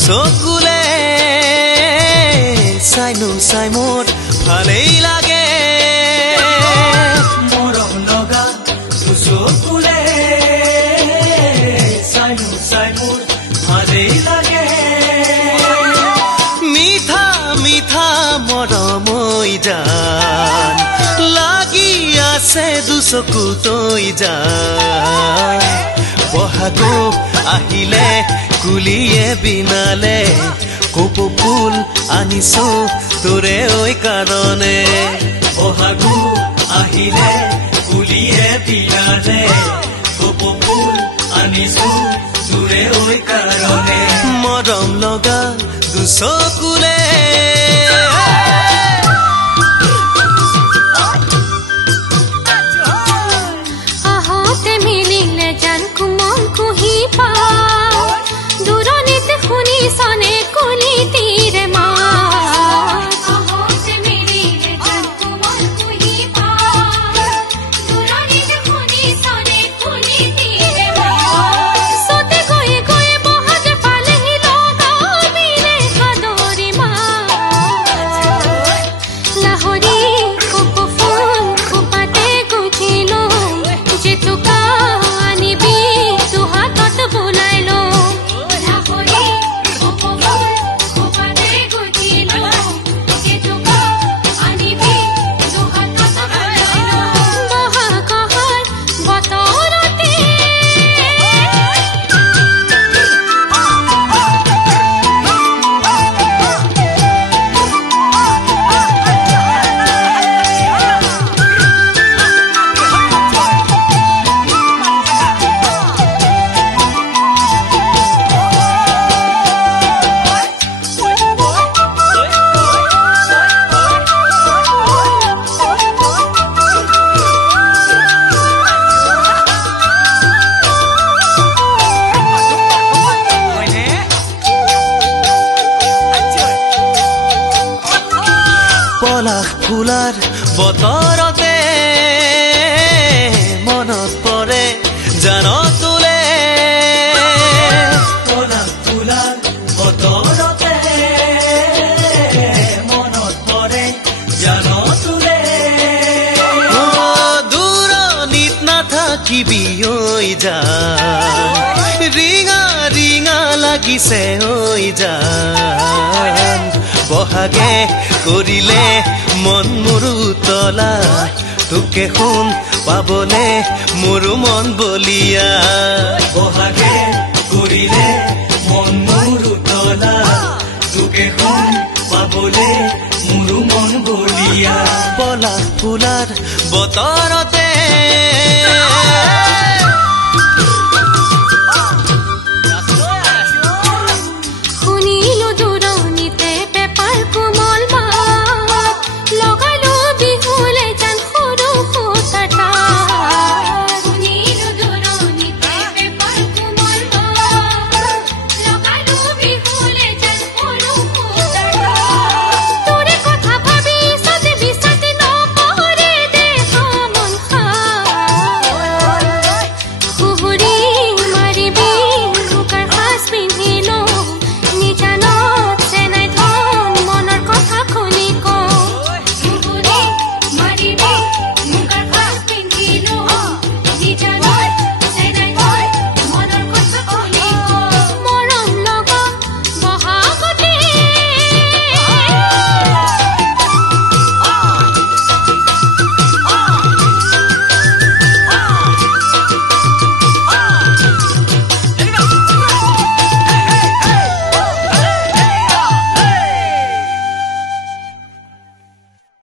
চকুলে চাইনো চাই মোৰ ভালেই লাগে মৰম লগা চকুলে চাইনো চাই মোৰ ভালেই লাগে মিঠা মিঠা মৰমৈ জান লাগি আছে দুচকু তৈ জান বহাগো আহিলে কুলিয়ে বিনালে কপৌ ফুল আনিছো তোৰে ঐ কাৰণে বহাগো আহিলে কুলিয়ে বিনালে কপৌ ফুল আনিছো তোৰে ঐ কাৰণে মৰম লগা দুচকুলে আহতে মিলিলে জান কুমল কুহি পা দূৰণিতে শুনি সনে কুলি তীৰে মা আহতে মিলিলে জান কুমল কুহি পা দূৰণিতে শুনি সনে কুলি তীৰে মা সতে গৈ গৈ বহাগ পালেহি লগাবিলে সাদৰি মা লাহৰি কপৌ ফুল খোপাতে গুঠিলো জেতুকা আনিবি তো হাতত বুলাই লো লাহৰি কপৌ ফুল খোপাতে গুঠিলো জেতুকা আনিবি তো হাতত বুলাই লো বহাগৰ বতৰতে পলাশ ফুলাৰ বতৰতে মনত পৰে জান তোলে পলাশ ফুলাৰ বতৰতে মনত পৰে জান তোলে দূৰণিত নাথাকিবি ঐ জান ৰিঙা ৰিঙা লাগিছে ঐ জান বহাগে কৰিলে মন মোৰ উতলা তোকে শুন পাবলে মোৰো মন বলিয়া বহাগে কৰিলে মন মোৰ উতলা তোকে শুন পাবলে মোৰো মন বলিয়া পলাশ ফুলাৰ বতৰতে